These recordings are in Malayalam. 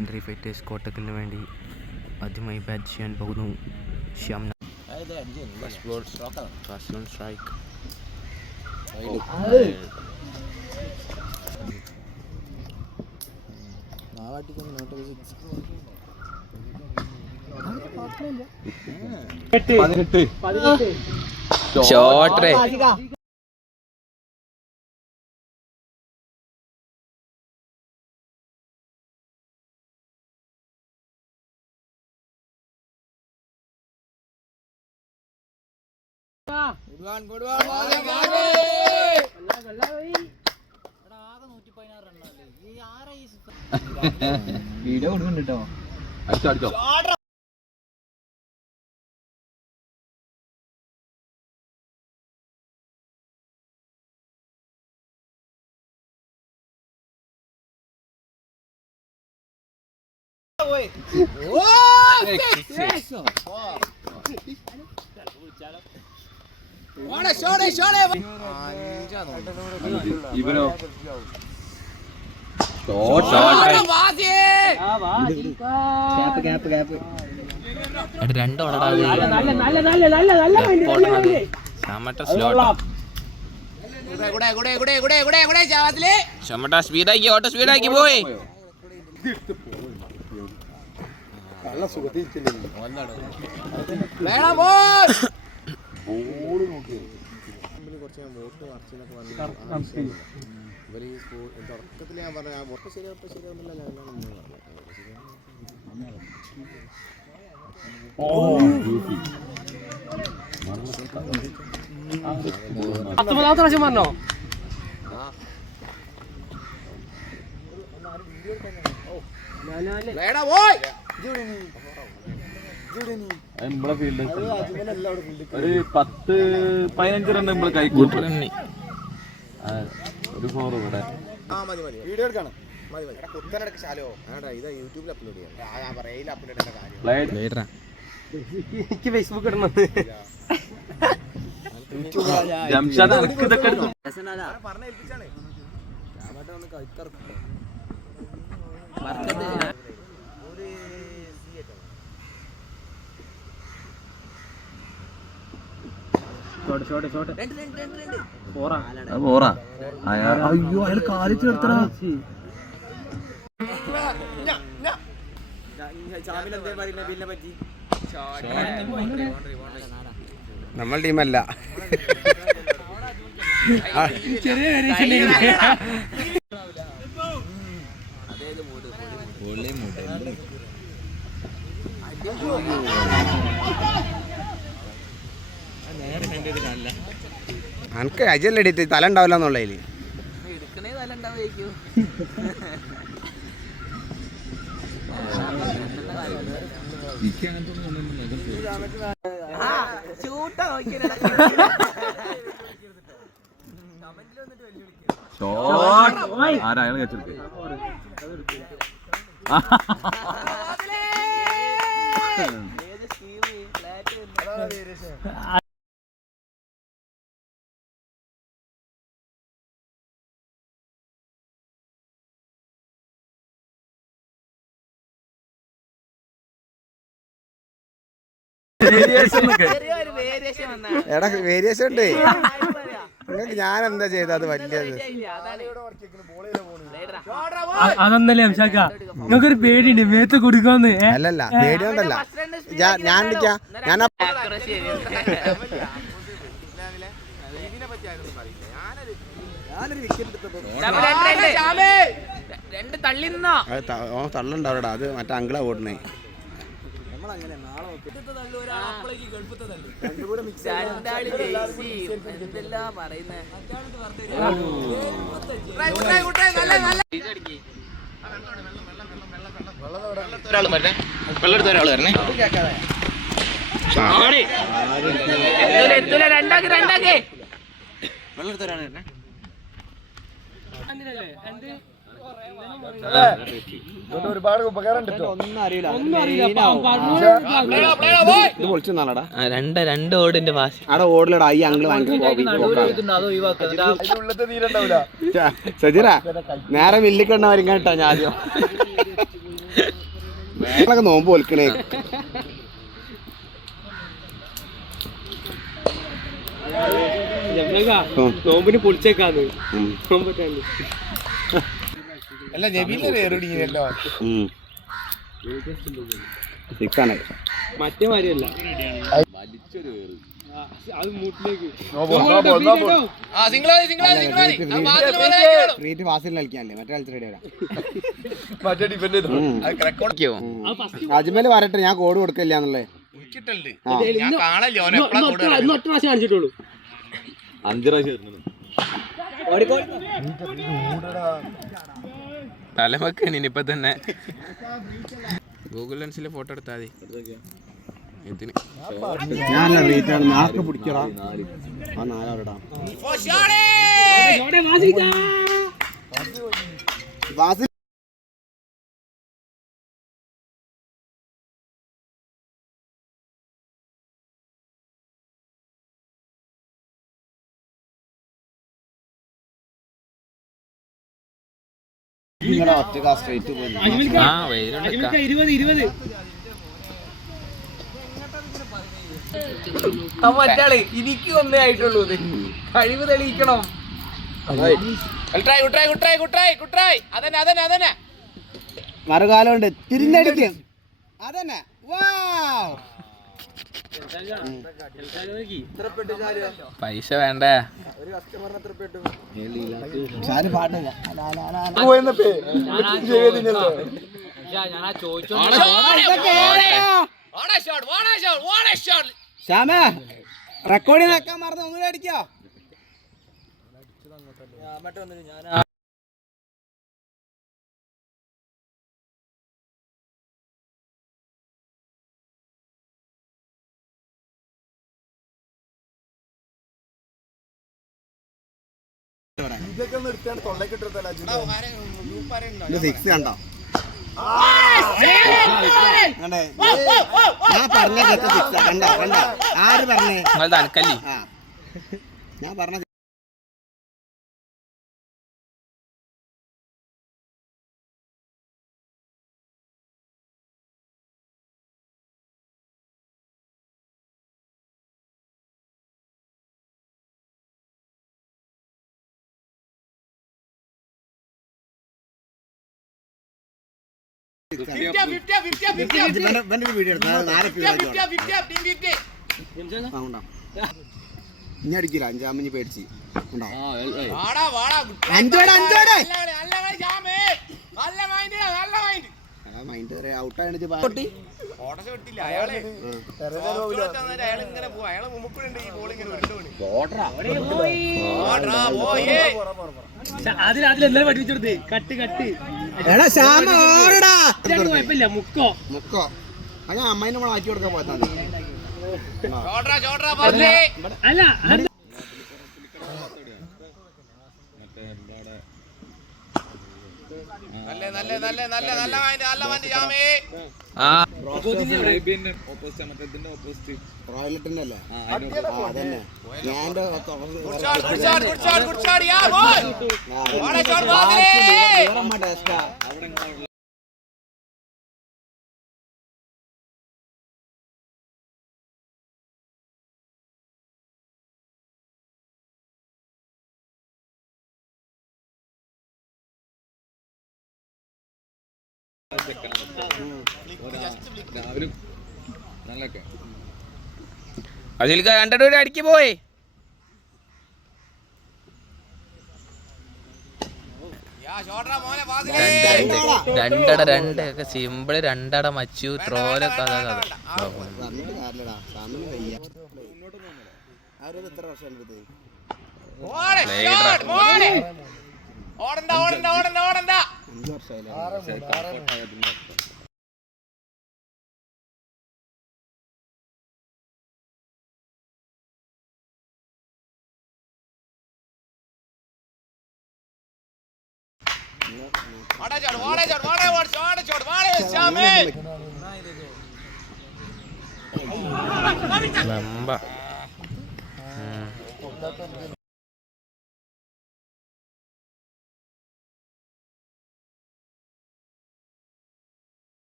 ലെജൻഡറി ഫൈറ്റേഴ്സ് കോട്ടക്കലിന് വേണ്ടി ആദ്യമായി ബാറ്റ് ചെയ്യാൻ പോകുന്നു ശ്യാം. സ്ട്രൈക്ക് ഷോട്ട് വീഡിയോ കൊടുക്കണ്ടോ? അടിച്ചോ ഇവനോ സ്പീഡാക്കി ഓട്ടോ സ്പീഡാക്കി പോയി. തുടക്കത്തിൽ ഞാൻ പറഞ്ഞ ഒട്ട ശരിയാവുന്നില്ല. പറഞ്ഞോ നമ്മളെ ഫീൽഡ് ഒരു 10-15 റൺ നമ്മള് കൈക്കൂട്ടി. ഒരു 4 ഇവിടെ വീഡിയോ എടുക്കണം. യൂട്യൂബിൽ അപ്ലോഡ് ചെയ്യാം. എനിക്ക് ഫേസ്ബുക്ക് ഇടണം. ജംഷാദ് ഇതൊക്കെ പറഞ്ഞേൽപ്പിച്ചാണ് ഒന്ന് കൈക്കറക്കും. അയ്യോ അയാൾ കാലി ചേർത്തടാ. നമ്മൾ ടീമല്ല. എനിക്ക് അജല്ലേ എടുത്ത് തല ഉണ്ടാവില്ല എന്നുള്ളതിൽ ആരായാലും കഴിച്ചെടുക്ക. എടാ വേരിയേഷൻ ഉണ്ട്. നിങ്ങൾക്ക് ഞാൻ എന്താ ചെയ്തത്? അത് വലിയത് അതൊന്നല്ലേ നിങ്ങൾക്കൊരു പേടിയുണ്ട് മേത്ത് കൊടുക്കാന്ന്. അല്ലല്ല പേടിയോണ്ടല്ല. ഞാൻ ഞാൻ തള്ളുണ്ടാവൂടാ. അത് മറ്റേ അങ്കിളാ ഓടണേ. ഒരുപാട് ഉപകാരം രണ്ട് ഓടിന്റെ അവിടെ ഓടിലടാ. ഈ അങ്കിള് സജിറ നേരെ മില്ലിക്കണ്ണ വരും കേട്ടോ. ഞാൻ ആദ്യം ഞങ്ങളൊക്കെ നോമ്പ് ഒൽക്കണേ. നോമ്പിന് പൊളിച്ചേക്കാന്ന് നോമ്പറ്റാണ്ട്. അല്ല ജമീലല്ലോ സിക്സാണ്. മറ്റേ മാതിരിയല്ല, അത് മൂട്ടിലേക്ക് ഫ്രീറ്റ് ഫാസിൽ കളിക്കാനല്ലേ മറ്റേ കളിച്ച് റെഡി ആക്കാം. അജ്മല് വരട്ടെ, ഞാൻ കോഡ് കൊടുക്കില്ല എന്നുള്ളേ. ഒറ്റ പ്രാവശ്യം കാണിച്ചിട്ടുള്ളൂ. 5 പ്രാവശ്യം തലമക്കാണ് ഇനിയിപ്പോ തന്നെ. ഗൂഗിൾ ലെൻസിൽ ഫോട്ടോ എടുത്താൽ മതി. ഇതിന് ഞാനല്ല ഫ്രീറ്റാണ് നാക്ക് പിടിക്കടാ. ആ 4 അവരടാ ഫാസിൽ. ഒറ്റ സ്ട്രേറ്റ് പോയി. ആ വെയിലുണ്ട്. 20 മറ്റാള് എനിക്ക് ഒന്നേ ആയിട്ടുള്ളൂ. കഴിവ് തെളിയിക്കണം. അതന്നെ മറുകാലുണ്ട് തിരിഞ്ഞടിക്കും. അതന്നെ പൈസ വേണ്ടേ? ശ്യാമേ റെക്കോർഡിൽ നിൽക്കാൻ മറന്നു. ഒന്നുകൂടെ അടിക്കോ? സിക്സ് കണ്ടോ? ഞാൻ പറഞ്ഞ സിക്സ് കണ്ടോ? കണ്ടോ? ആര് പറഞ്ഞേ? തനക്കല്ലേ ഞാൻ പറഞ്ഞ വീഡിയോ ഇനി അടിക്കില്ല. 5 പേടിച്ച് ഉണ്ടോ? മൈൻഡ് ഔട്ടാണ്. അതിലെല്ലാം പഠിപ്പിച്ചെടുത്ത് കട്ട് കുഴപ്പമില്ല. മുക്കോ ഞാൻ അമ്മേനെ നമ്മൾ ആക്കി കൊടുക്കാൻ പോയതാണ്. അല്ല റോയലറ്റിന്റെ അല്ലേ? അതന്നെ ഞാൻ ടേസ്റ്റാ. അതിൽ കണ്ടിട്ട് അടിക്ക് പോയി. രണ്ടൊക്കെ സിമ്പിള്. 2 മച്ചു ത്രോലൊക്കെ.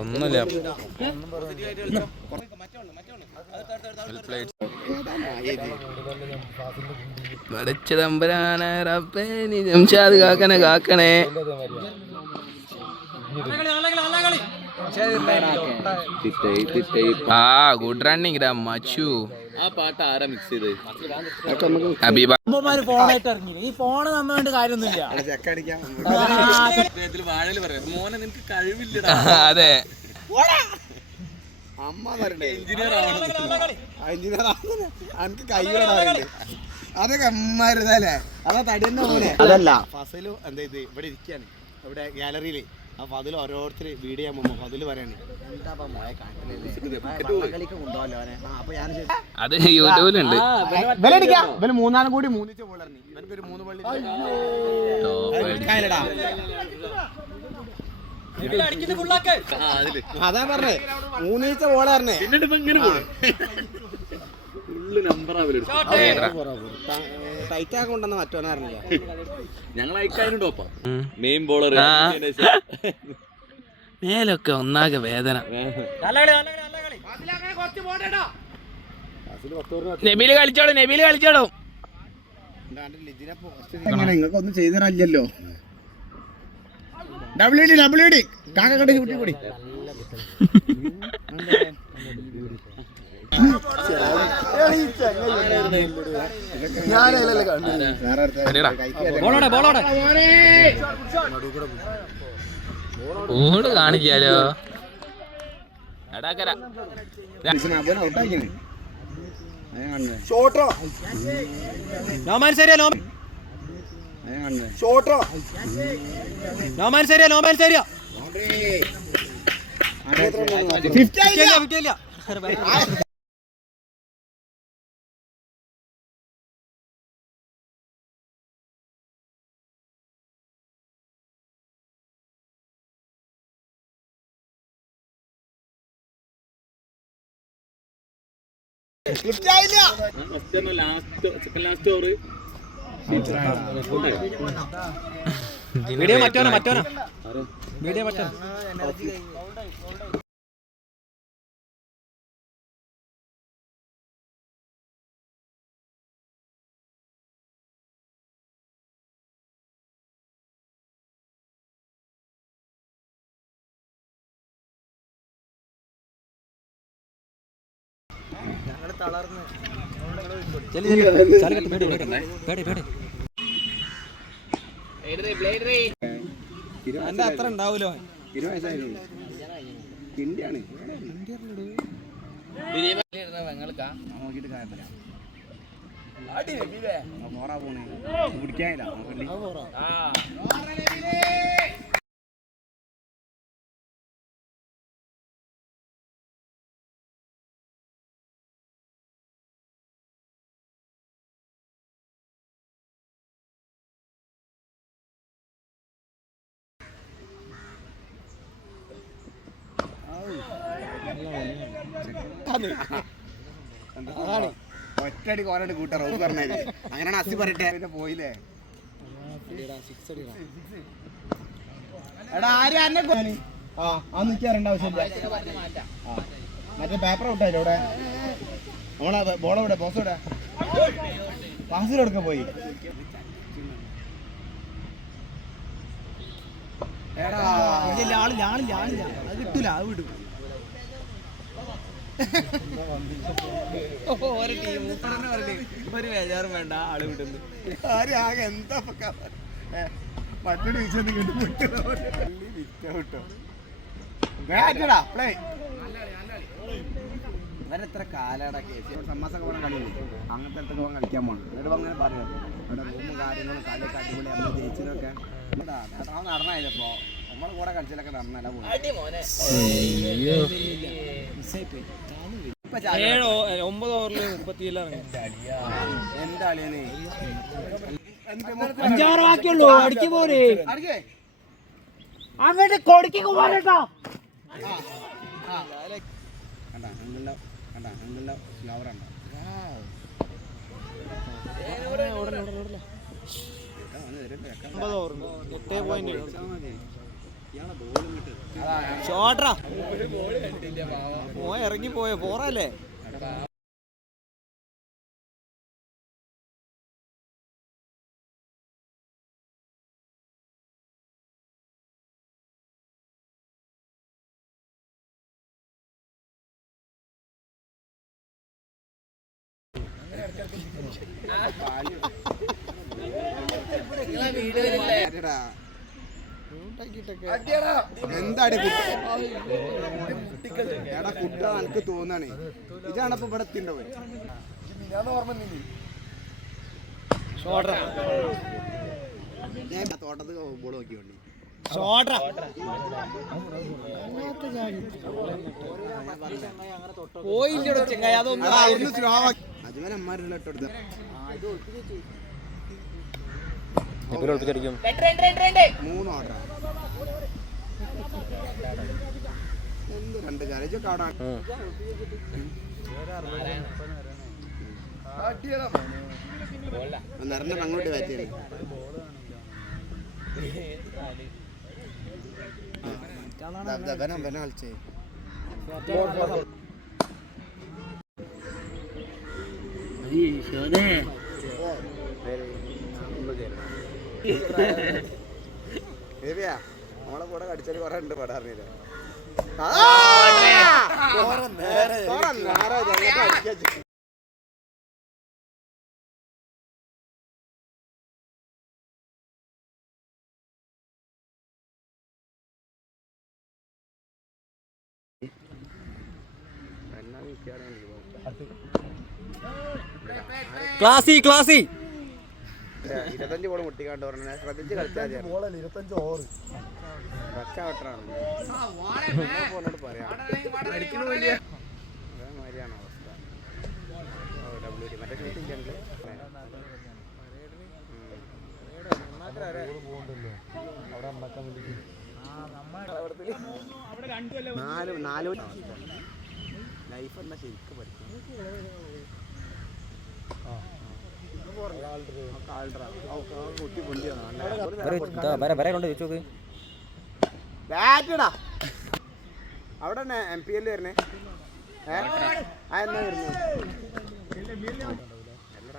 ഒന്നുമില്ല. തമ്പുരാനെ റബ്ബേ നീ ജംഷാദ് കാക്കനെ കാക്കണേ. ഗുഡ് റണ്ണിങ് ഡാ മച്ചു. ആ പാട്ട് ആരാ മിക്സ് ചെയ്തത്? ഹബീബ. ഫോണായിട്ട് ഇറങ്ങി. ഈ ഫോണ് നമ്മളുണ്ട് കാര്യമൊന്നുമില്ല. വാഴയിൽ പറയാം മോനെ നിനക്ക് കഴിവില്ലടാ. അതെ എഞ്ചിനീയർ എനിക്ക് കൈവിടാറുണ്ട്. അതൊക്കെ അമ്മാരുന്നല്ലേ. അതാ തടിയെന്നെ പോലെ. അതല്ല ഫസലും എന്താ ഇത് ഇവിടെ ഇരിക്കാണ് ഇവിടെ ഗാലറിയില്. അപ്പൊ അതിൽ ഓരോരുത്തർ വീഡിയോ ചെയ്യാൻ പോകുമ്പോ അതിൽ പറയാണ് അത് യൂട്യൂബിലുണ്ട്. ഇവന് മൂന്നാലും കൂടി മൂന്നിച്ച് പോളറിഞ്ഞു. ഇവനക്കൊരു 3 പള്ളി അതാ പറഞ്ഞേ 3 ഈച്ച പോളറിഞ്ഞേ. ടൈറ്റ് ആക്കൊണ്ടെന്ന് മറ്റോനെ അറിഞ്ഞില്ല. ഞങ്ങൾ അയക്കാനുണ്ടോപ്പാ മെയിൻ ബോളർ മേലൊക്കെ ഒന്നാകെ വേദന. നബീല് കളിച്ചോളും. നിങ്ങൾക്കൊന്നും ചെയ്തല്ലോ. WD കാക്കക്കട്ടി ചൂട്ടി കൂടി. ഓട് കാണിക്കാലോ. മറ്റോനാ അത്ര ഉണ്ടാവൂലോ. 20 വയസ്സായിരുന്നു. ഇന്ത്യയാണ് നോക്കിട്ട് കാര്യത്തില്ല. മോറാ പോണേ കുടിക്കാനില്ല. ഒറ്റടി കോരണ്ട് കൂട്ടാറോ പറഞ്ഞത്. അങ്ങനെയാണ് അസി പറയട്ടെ. പിന്നെ പോയില്ലേ എടാ ആരും അന്നെ നിൽക്കാറുണ്ട് ആവശ്യമില്ല. മറ്റേ പേപ്പർ ഔട്ടായില്ലോ ഇവിടെ. നമ്മളെ ബോളെവിടെ ബോസ് ഇവിടെ പാസിലെടുക്ക പോയി. എടാ അത് കിട്ടൂല. അത് വിടും. ഒരു ടീം ഒരു ബേജാറും വേണ്ട. ആള് വിടുന്നു. ആരും ആകെ എന്താ മറ്റൊരു വിഷയം ഇവരെത്ര കാലാടാ കേസ്. സമ്മാസൊക്കെ പോകണം കളിയുണ്ട്. അങ്ങനത്തെ അടുത്തൊക്കെ പോകാൻ കളിക്കാൻ പോകണം. എന്നിട്ട് അങ്ങനെ പറയാം ഇവിടെ റൂമും കാര്യങ്ങളും കളിയൊക്കെ അടിപൊളി. നമ്മൾ ജയിച്ചതൊക്കെ നടന്നായില്ലപ്പോ നമ്മളെ കൂടെ കളിച്ചിലൊക്കെ നടന്നല്ല പോകും. 9 ഓവറിൽ 37 എന്താ കളിയാണ്. 5 ബാക്കിയുള്ളൂ. അടിക്ക് പോരെ അങ്ങോട്ട് കൊടുക്കോ. ഷോട്ടറാ ഓ ഇറങ്ങിപ്പോയോ പോറല്ലേ എന്താണ് എടാ കുട്ട എനിക്ക് തോന്നാണേ ഇതാണപ്പോ ഇവിടെ എത്തിണ്ടോ ഞാൻ തോട്ടത്ത് ബോൾ നോക്കി വേണ്ടി ഷോട്ടറാ പോയില്ലടോ ചെങ്ങായി അതൊന്നും അജ്മൽ അമ്മാരുടെ ഇട്ടെടുത്ത മൂന്ന് ഓർഡർ എന്ത് രണ്ട് കാലേജ് കാടാണ് നിറഞ്ഞ അങ്ങോട്ട് ബാറ്റ് ചെയ്യണം കളിച്ചേ നമ്മളെ കൂടെ കടിച്ചാല് കൊറേ ഉണ്ട് പടാറിഞ്ഞില്ല ക്ലാസി 25 ബോൾ മുട്ടിക്കാണ്ട് പറഞ്ഞ ശ്രദ്ധിച്ച് കളിച്ചാൽ പറയാം അതേമാതിരിയാണ് അവസ്ഥ WD മറ്റേ കളിക്കണ്ട് നാല് ലൈഫ് എന്നാ ശരിക്കും പഠിക്കും അവിടെ MPL വരുന്നേ എന്നാ വരുന്നു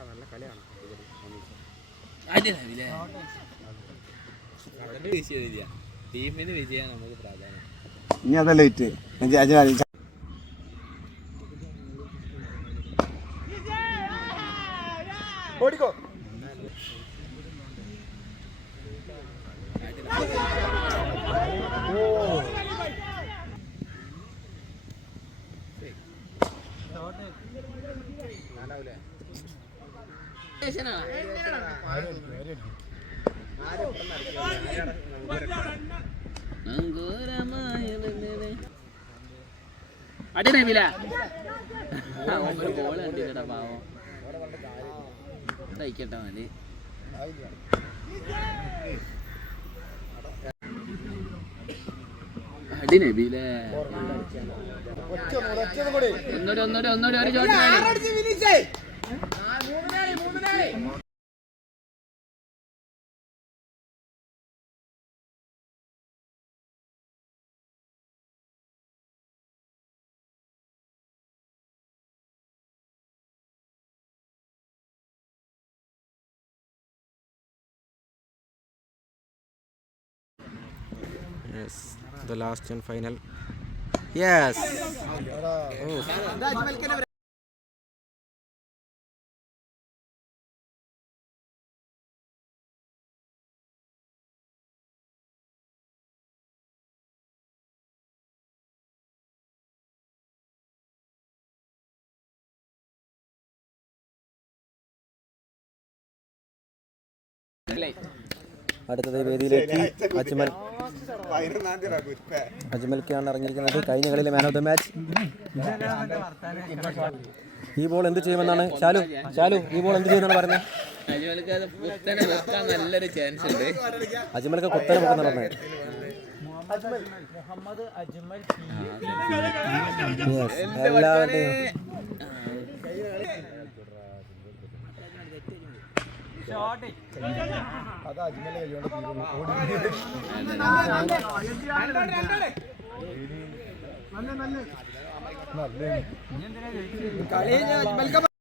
നല്ല കളിയാണ് ടീമിന് വിജയം നമുക്ക് പ്രാധാന്യം. ഇനി അതല്ല ഇറ്റ് ഓടിക്കോ അടിനബില ഗോള് കണ്ടില്ലടാ പാവം തയ്ക്കട്ടെ മതി അടിനബിലേ ഒന്നൂടി ഒരു ചോട്ട് Yes, the last and final. Yes. അടുത്തത് വേദിയിലേക്ക് അജ്മൽക്കാണ് ഇറങ്ങിയിരിക്കുന്നത്. കഴിഞ്ഞ കളിയിലെ മാൻ ഓഫ് ദ മാച്ച്. ഈ ബോൾ എന്ത് ചെയ്യുമെന്നാണ് ഷാലു ഈ ബോൾ എന്ത് ചെയ്യുമെന്നാണ് പറയുന്നത്? നല്ലൊരു ചാൻസ് ഉണ്ട്. അജ്മൽക്ക് കുത്തനെ വെക്കുന്ന പറഞ്ഞത്. എല്ലാവരുടെയും അത് അജ്മൽ കൈകൊണ്ട് കളി